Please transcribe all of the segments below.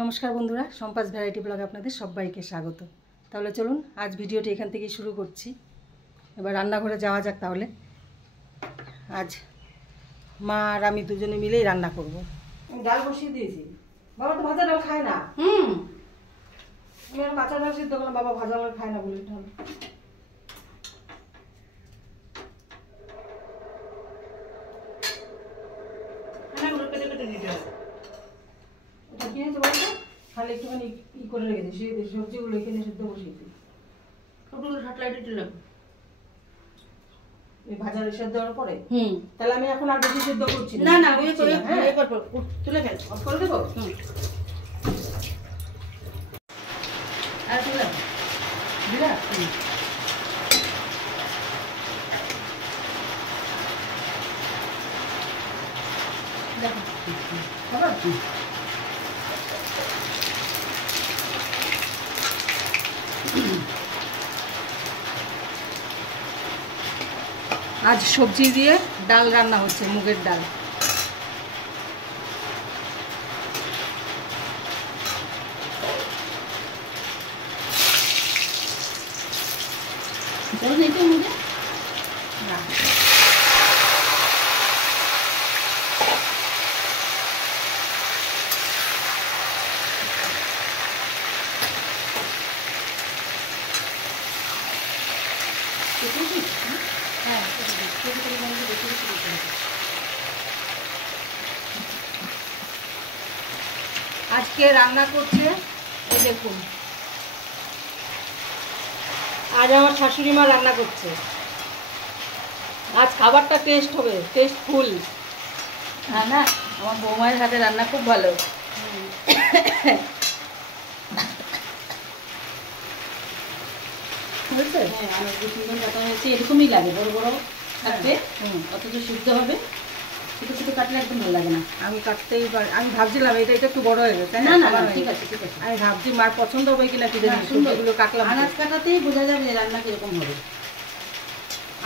নমস্কার বন্ধুরা, সম্পাস ভ্যারাইটি ব্লগে আপনাদের সবাইকে স্বাগত। তাহলে চলুন আজ ভিডিওটি এখান থেকেই শুরু করছি। এবার রান্নাঘরে যাওয়া যাক। তাহলে আজ মা আর আমি দুজনে মিলেই রান্না করব। ডাল বসিয়ে দিয়েছি। বাবা তো ভাজা ডাল খায় না। আমি আর কাঁচা ডাল সিদ্ধ করলাম, বাবা ভাজা ডাল খায় না বলে ডাল। ওটা কি হয়েছে বলতো, খালি একটুখানি করে রেখেছি, সেই সবজিগুলো এখানে সিদ্ধ বসিয়ে দিই। সবগুলো ঠাটলাই দিলাম এই ভাজা সিদ্ধ দেওয়ার পরে। তাহলে আমি এখন আর বেশি সিদ্ধ করছি না। না ওই করে তুলে ফেল, অফ করে দেবো। আর দিলাম দিলা। দেখো খাবার আজ সবজি দিয়ে ডাল রান্না হচ্ছে, মুগের ডাল। না আজকে রান্না করছে, এই দেখুন, আজ আমার শাশুড়ি মা রান্না করছে। আজ খাবারটা টেস্ট হবে, টেস্টফুল। হ্যাঁ না, আমার বৌমায়ের হাতে রান্না খুব ভালো। হয়েছে? হ্যাঁ, আমার 2-3 কাটা হয়েছে। এরকমই লাগে, বড় বড় থাকবে, অথচ সিদ্ধ হবে। ছোটো ছোটো কাটলে একদম ভালো লাগে না। আমি কাটতেই পারি। আমি ভাবছিলাম এটা একটু বড় হয়ে গেছে। না না, ঠিক আছে ঠিক আছে। আমি ভাবছি মার পছন্দ হবে কিনা, কি জানি। সুন্দরগুলো কাটলাম, আনাজ কাটাতেই বোঝা যাবে রান্না কিরকম হবে।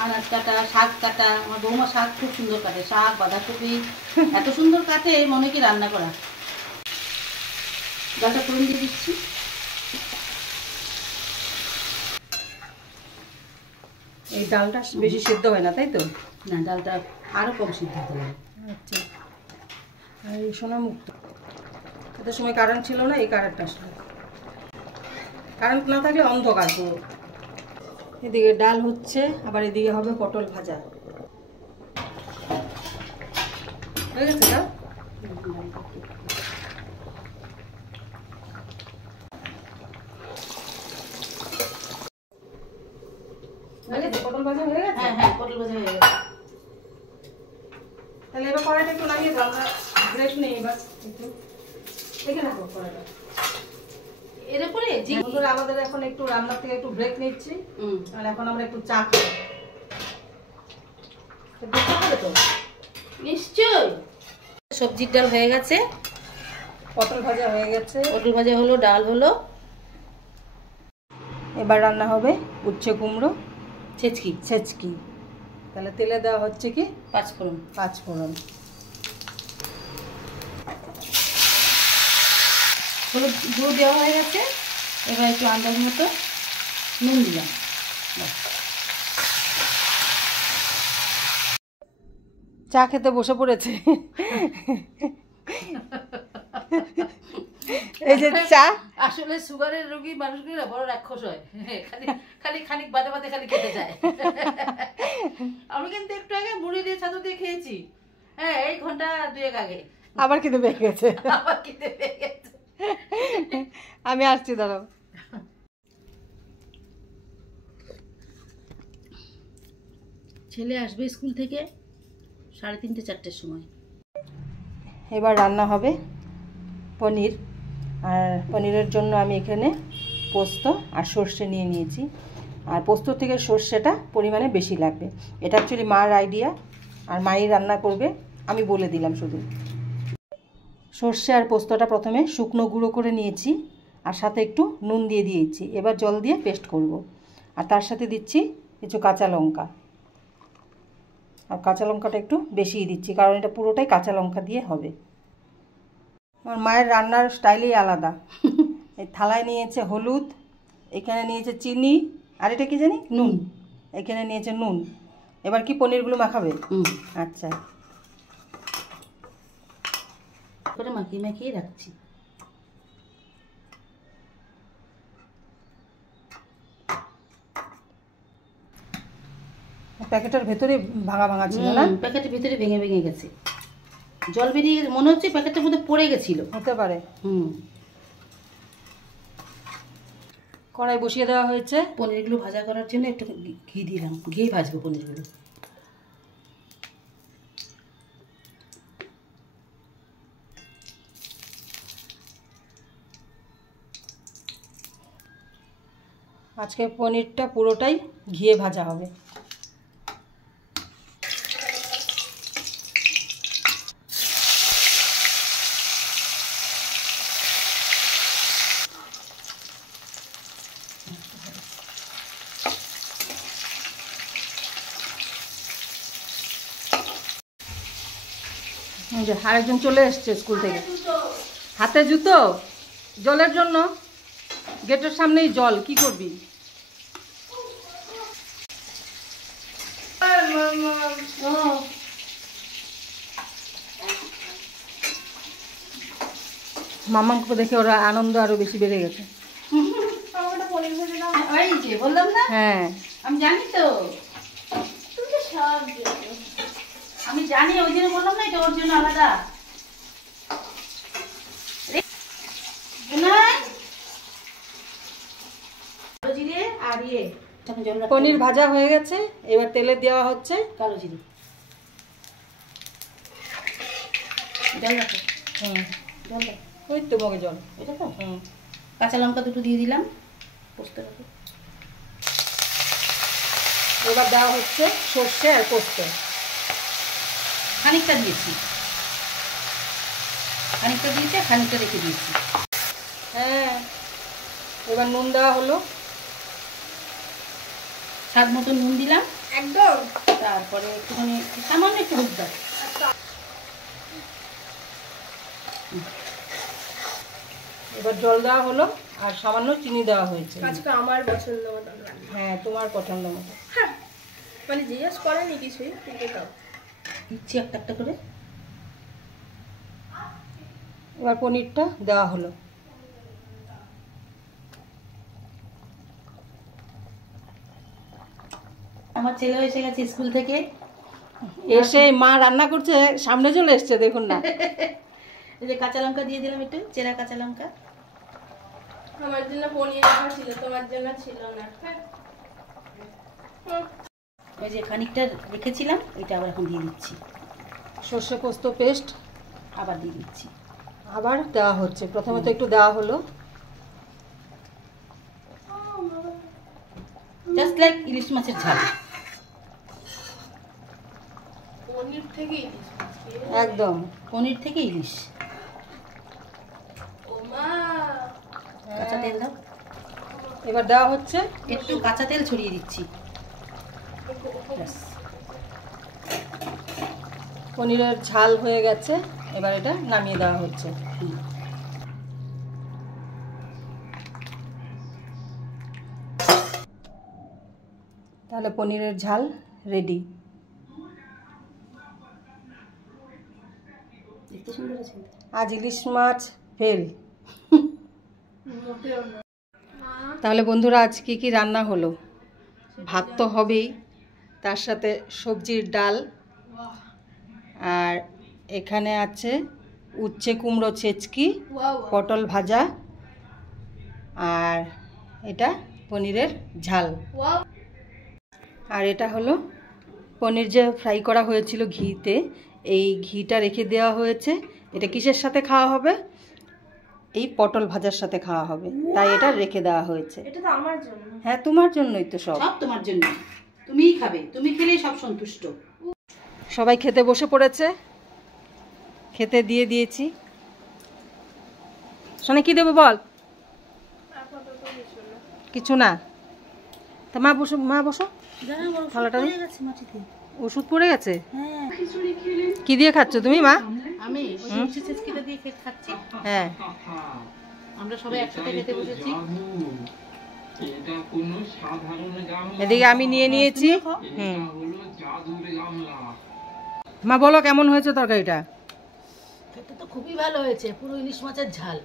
আনাজ কাটা, শাক কাটা, আমার বৌমা শাক খুব সুন্দর কাটে। শাক, বাঁধাকপি এত সুন্দর কাটে, মনে কি রান্না করা। ডালটা ফোড়ন দিয়ে দিচ্ছি। এই ডালটা বেশি সিদ্ধ হয় না, তাই তো? না, ডালটা আরও কম সিদ্ধ হতে লাগে। আচ্ছা, আর এই সোনামুক্ত এত সময় কারেন্ট ছিল না, এই কারেন্টটা আসলে। কারেন্ট না থাকলে অন্ধকার পুরো। এদিকে ডাল হচ্ছে, আবার এদিকে হবে পটল ভাজা। হয়ে গেছে ডাল। পটল ভাজা হয়ে গেছে? হ্যাঁ হ্যাঁ, পটল ভাজা হয়ে গেছে। তাহলে এবার কড়াইটা একটু লাগিয়ে দাও, আমরা ব্রেক নেই। এবার একটু দেখে রাখো কড়াইটা এর উপরে। বন্ধুরা, আমাদের এখন একটু রান্নার থেকে একটু ব্রেক নিচ্ছি। আর এখন আমরা একটু চা খাবো। তো নিশ্চয়। সবজির ডাল হয়ে গেছে, পটল ভাজা হয়ে গেছে, পটল ভাজা হলো, ডাল হলো। এবার রান্না হবে উচ্ছে কুমড়ো ছেচকি। ছেচকি। তাহলে তেলে দেওয়া হচ্ছে কি 5 ফোড়ন। 5 ফোড়ন। হলুদ গুঁড়ো দেওয়া হয়ে গেছে। এবার একটু আন্দাজ মতো নুন দিলাম। চা খেতে বসে পড়েছে। এই যে চা, আসলে সুগারের রোগী মানুষগুলো বড় রাক্ষস হয়। খালি খালি খানিক বাদে বাদে খালি খেতে যায়। আমি কিন্তু একটু আগে মুড়ি দিয়ে ছাতু দিয়ে খেয়েছি। হ্যাঁ, এই ঘন্টা 2 আগে আবার খেতে পেয়ে গেছে। আবার খেতে পেয়ে গেছে। আমি আসছি, দাঁড়াও। ছেলে আসবে স্কুল থেকে 3:30-4টের সময়। এবার রান্না হবে পনির। আর পনিরের জন্য আমি এখানে পোস্ত আর সর্ষে নিয়ে নিয়েছি। আর পোস্ত থেকে সর্ষেটা পরিমাণে বেশি লাগবে। এটা অ্যাকচুয়ালি মার আইডিয়া, আর মাই রান্না করবে, আমি বলে দিলাম শুধু। সর্ষে আর পোস্তটা প্রথমে শুকনো গুঁড়ো করে নিয়েছি, আর সাথে একটু নুন দিয়ে দিয়েছি। এবার জল দিয়ে পেস্ট করব। আর তার সাথে দিচ্ছি কিছু কাঁচা লঙ্কা। আর কাঁচা লঙ্কাটা একটু বেশিই দিচ্ছি, কারণ এটা পুরোটাই কাঁচা লঙ্কা দিয়ে হবে। আমার মায়ের রান্নার স্টাইলই আলাদা। এই থালায় নিয়েছে হলুদ, এখানে নিয়েছে চিনি, আর এটা কি জানি নুন, এখানে নিয়েছে নুন। এবার কি পনিরগুলো মাখাবে? আচ্ছা, করে মাখিয়ে মাখিয়ে রাখছি। প্যাকেটের ভেতরে ভাঙা ভাঙা ছিল না? প্যাকেটের ভিতরে ভেঙে ভেঙে গেছে, জল বেরিয়ে গেছে, মনে হচ্ছে প্যাকেটের মধ্যে পড়ে গেছিল। হতে পারে। কড়াই বসিয়ে দেওয়া হয়েছে। পনিরগুলো ভাজা করার জন্য একটু ঘি দিলাম, ঘি ভাজবো পনিরগুলো। আজকে পনিরটা পুরোটাই ঘিয়ে ভাজা হবে। আরেকজন চলে এসছে স্কুল থেকে, হাতে জুতো, জলের জন্য গেটের সামনেই জল, কি করবি? মামাকে দেখে ওরা আনন্দ আরো বেশি বেড়ে গেছে। বললাম না, হ্যাঁ আমি জানি তো, আমি জানি, ওই জন্য বললাম না এটা ওর জন্য আলাদা। জিরে আর পনির ভাজা হয়ে গেছে, এবার তেলে দেওয়া হচ্ছে কালো জিরে। জল রাখো, জল রাখো, ওই তো মগে জল, এটা তো। কাঁচা লঙ্কা দুটো দিয়ে দিলাম, পোস্ত রাখো। এবার দেওয়া হচ্ছে সর্ষে আর পোস্ত, খানিকটা দিয়েছি, খানিকটা দিয়েছি, খানিকটা রেখে দিয়েছি। হ্যাঁ, এবার নুন দেওয়া হলো, স্বাদ মতো নুন দিলাম একদম। তারপরে একটুখানি সামান্য একটু হলুদ দাও। এবার জল দেওয়া হলো আর সামান্য চিনি দেওয়া হয়েছে। আজকে আমার পছন্দ মতো। হ্যাঁ, তোমার পছন্দ মতো। হ্যাঁ, মানে জিজ্ঞেস করেনি কিছুই, কিন্তু তাও দিচ্ছি একটা একটা করে। এবার পনিরটা দেওয়া হলো। আমার ছেলে এসে গেছে স্কুল থেকে, এসে মা রান্না করছে, সামনে চলে এসছে, দেখুন না। এই যে কাঁচা লঙ্কা দিয়ে দিলাম, একটু চেরা কাঁচা লঙ্কা। আমার জন্য পনির রাখা ছিল, তোমার জন্য ছিল না। ওই যে খানিকটা রেখেছিলাম, এটা আবার এখন দিয়ে দিচ্ছি। সর্ষে পোস্ত পেস্ট আবার দিয়ে দিচ্ছি, আবার দেওয়া হচ্ছে। প্রথমে তো একটু দেওয়া হলো, জাস্ট লাইক ইলিশ মাছের ঝাল। পনির থেকে ইলিশ মাছ, একদম পনির থেকে ইলিশ। ও মা, কাঁচা তেল দাও, এবার দেওয়া হচ্ছে একটু কাঁচা তেল ছড়িয়ে দিচ্ছি। ব্যাস। পনিরের ঝাল হয়ে গেছে, এবার এটা নামিয়ে দেওয়া হচ্ছে। তাহলে পনিরের ঝাল রেডি। দেখতে সুন্দর আছে। আজ ইলিশ মাছ ফেল। মোটেও না। তাহলে বন্ধুরা, আজ কি কি রান্না হলো? ভাত তো হবেই, তার সাথে সবজির ডাল, আর এখানে আছে উচ্ছে কুমড়ো ছেচকি, পটল ভাজা, আর এটা পনিরের ঝাল, আর এটা হলো পনির যে ফ্রাই করা হয়েছিল ঘিতে, এই ঘিটা রেখে দেওয়া হয়েছে। এটা কিসের সাথে খাওয়া হবে? এই পটল ভাজার সাথে খাওয়া হবে, তাই এটা রেখে দেওয়া হয়েছে। এটা তো আমার জন্য। হ্যাঁ, তোমার জন্যই তো সব। সব তোমার জন্য, তুমিই খাবে, তুমি খেলেই সব সন্তুষ্ট। সবাই খেতে বসে পড়েছে, খেতে দিয়ে দিয়েছি। শোনে কি দেবো বল? কিছু না। তা মা বসো, মা বসো, থালাটা পড়ে গেছে মাটিতে। ওষুধ পড়ে গেছে? হ্যাঁ। কি দিয়ে খাচ্ছ তুমি মা? আমি ছেচকিটা দিয়ে খাচ্ছি। হ্যাঁ, আমরা সবাই একসাথে খেতে বসেছি। এদিকে আমি নিয়ে নিয়েছি। মা বলো কেমন হয়েছে তরকারিটা? খেতে তো খুবই ভালো হয়েছে, পুরো ইলিশ মাছের ঝাল।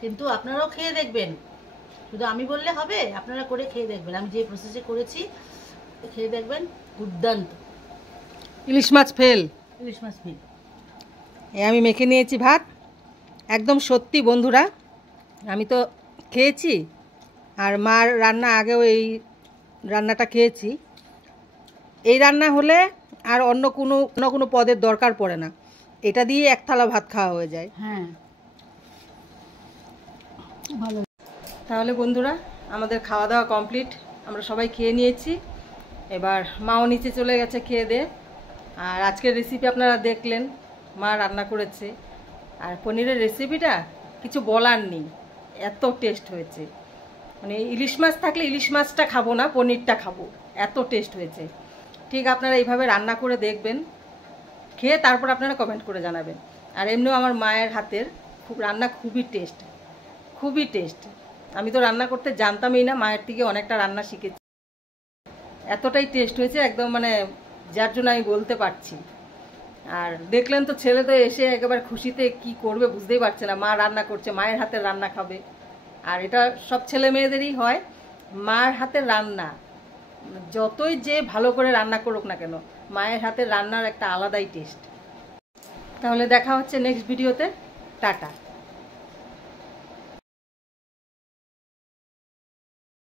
কিন্তু আপনারাও খেয়ে দেখবেন, শুধু আমি বললে হবে, আপনারা করে খেয়ে দেখবেন। আমি যে প্রসেসে করেছি খেয়ে দেখবেন, দুর্দান্ত। ইলিশ মাছ ফেল। ইলিশ মাছ ফেল। আমি মেখে নিয়েছি ভাত। একদম সত্যি বন্ধুরা, আমি তো খেয়েছি আর মার রান্না আগেও এই রান্নাটা খেয়েছি। এই রান্না হলে আর অন্য কোনো পদের দরকার পড়ে না, এটা দিয়ে এক থালা ভাত খাওয়া হয়ে যায়। হ্যাঁ, ভালো। তাহলে বন্ধুরা, আমাদের খাওয়া দাওয়া কমপ্লিট, আমরা সবাই খেয়ে নিয়েছি। এবার মাও নিচে চলে গেছে খেয়ে দিয়ে। আর আজকের রেসিপি আপনারা দেখলেন, মা রান্না করেছে। আর পনিরের রেসিপিটা কিছু বলার নেই, এত টেস্ট হয়েছে। মানে ইলিশ মাছ থাকলে ইলিশ মাছটা খাবো না, পনিরটা খাবো, এত টেস্ট হয়েছে। ঠিক আপনারা এইভাবে রান্না করে দেখবেন, খেয়ে তারপর আপনারা কমেন্ট করে জানাবেন। আর এমনিও আমার মায়ের হাতের রান্না খুবই টেস্ট, খুবই টেস্ট। আমি তো রান্না করতে জানতামই না, মায়ের থেকে অনেকটা রান্না শিখেছি। এতটাই টেস্ট হয়েছে একদম, মানে যার জন্য আমি বলতে পারছি। আর দেখলেন তো, ছেলে তো এসে একেবারে খুশিতে কি করবে বুঝতেই পারছে না। মা রান্না করছে, মায়ের হাতের রান্না খাবে। আর এটা সব ছেলে মেয়েদেরই হয়, মার হাতের রান্না যতই যে ভালো করে রান্না করুক না কেন, মায়ের হাতের রান্নার একটা আলাদাই টেস্ট। তাহলে দেখা হচ্ছে নেক্সট ভিডিওতে। টাটা।